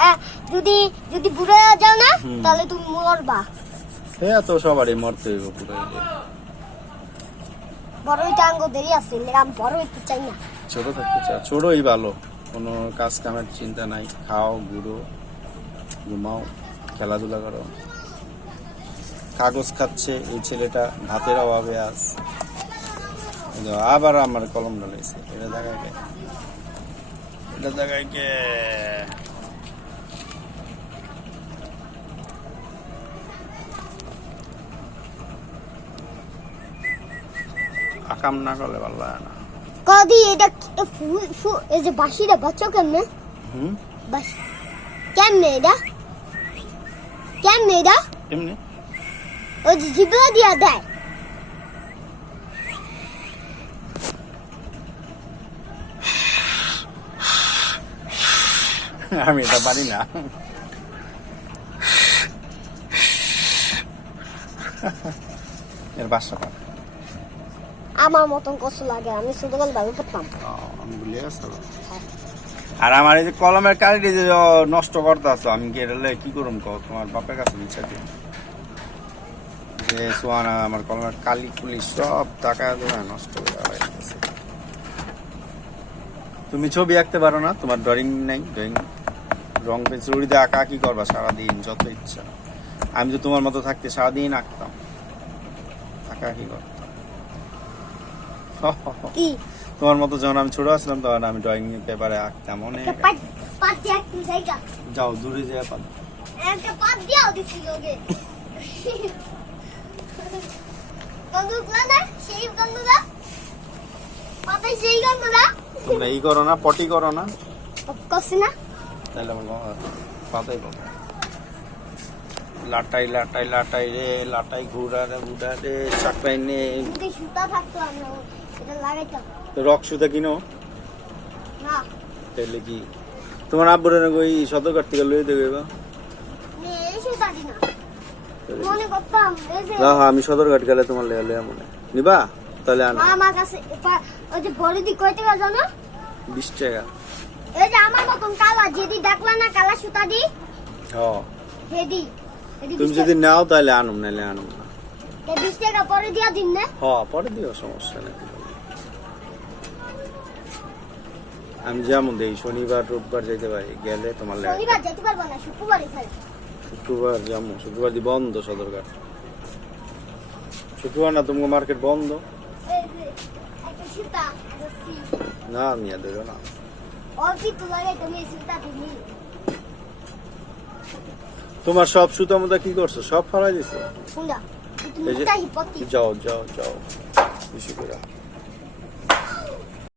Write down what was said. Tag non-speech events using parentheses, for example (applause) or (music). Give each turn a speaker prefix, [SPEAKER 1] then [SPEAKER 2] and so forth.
[SPEAKER 1] আহ, যদি যদি বুড়ো হয়ে যাও না তাহলে তুমি মরবা।
[SPEAKER 2] হ্যাঁ তো সবারই মরতে হইব
[SPEAKER 1] বড় হইতে আঙ্গ দেরি আছে বড় হইতে চাই না।
[SPEAKER 2] ছোট থাকতে ছোটই ভালো। কোনো কাজ কামের চিন্তা নাই খাও ঘুরো ঘুমাও খেলাধুলা করো। কাগজ খাচ্ছে এই ছেলেটা ভাতের অভাবে আস আবার আমার কলম ঢালাইছে এটা কে? এটা দেখায় আকাম না করলে ভালো লাগে না।
[SPEAKER 1] কদি এটা ফুল ফুল এই যে কেমনে?
[SPEAKER 2] হুম?
[SPEAKER 1] বাসি কেমনে এটা? কেমনে এটা?
[SPEAKER 2] এমনি।
[SPEAKER 1] ওই যে জিবলা দিয়া দেয়।
[SPEAKER 2] আমি এটা পারি না। এর বাসাটা
[SPEAKER 1] আমার মতন কষ্ট লাগে, আমি ছোটবেলা ভালো করতাম।
[SPEAKER 2] আমি গেছি আর আমার এই যে কলমের কালি যে নষ্ট করতেছ, আমি কি এটা কি করুম কও? তোমার বাপের কাছে ইচ্ছা দিই যে সোয়ানা, আমার কলমের কালি কুলি সব টাকা দেওয়া নষ্ট হয়ে। তুমি ছবি আঁকতে পারো না, তোমার ড্রয়িং নাই, ড্রয়িং রং পেন্সিল উড়িতে আঁকা কি করবা সারাদিন? যত ইচ্ছা। আমি তো তোমার মতো থাকতে সারাদিন আঁকতাম। আঁকা কি করতাম (laughs)
[SPEAKER 1] কি?
[SPEAKER 2] তোমার মতো যখন আমি ছোট আসলাম তখন আমি ড্রয়িং পেপারে আঁকতাম অনেক। যাও দূরে
[SPEAKER 1] একটা পাত দিয়াও দিছিল ওকে বন্ধুগুলা না সেই বন্ধুরা পাতায় সেই গন্ধরা
[SPEAKER 2] তোমরা এই করো না পটি করো না।
[SPEAKER 1] করছি না?
[SPEAKER 2] তাহলে পাতাই পাবো লাটাই লাটাই লাটাই রে লাটাই ঘুরা রে ঘুরা রে চাকরাই নে।
[SPEAKER 1] সুতা থাকতো আমরা।
[SPEAKER 2] তো রক সুতা কিনো? তাহলে কি? তোমার আব্বুর ওই থেকে লয়ে দেবে বা?
[SPEAKER 1] নে,
[SPEAKER 2] হ্যাঁ আমি সদরঘাট গেলে তোমার লেয়া লেয়া মনে নিবা? তাহলে আনো।
[SPEAKER 1] আমার কাছে ওই যে বড় দি গেল জানো?
[SPEAKER 2] বিশ টাকা।
[SPEAKER 1] এই যে আমার মতন কালা যেদি দেখলা না কালা সুতা দি?
[SPEAKER 2] ও
[SPEAKER 1] হেদি
[SPEAKER 2] তুমি যদি নাও তাহলে আনুম নাহলে আনুম না।
[SPEAKER 1] বিশ টাকা পরে দিয়া দিন না।
[SPEAKER 2] হ পরে দিও সমস্যা নেই। আমি যেমন দেই শনিবার রোববার যেতে পারি। গেলে তোমার লেগে
[SPEAKER 1] শনিবার যেতে পারব না শুক্রবারই
[SPEAKER 2] শুক্রবার যেমন শুক্রবার দি বন্ধ সদরঘাট। শুক্রবার না তোমার মার্কেট বন্ধ। না নিয়ে দেবে না। তোমার সব সুতা মুতা কি করছ? সব ফালাই দিছো? যাও যাও যাও। বেশি করে।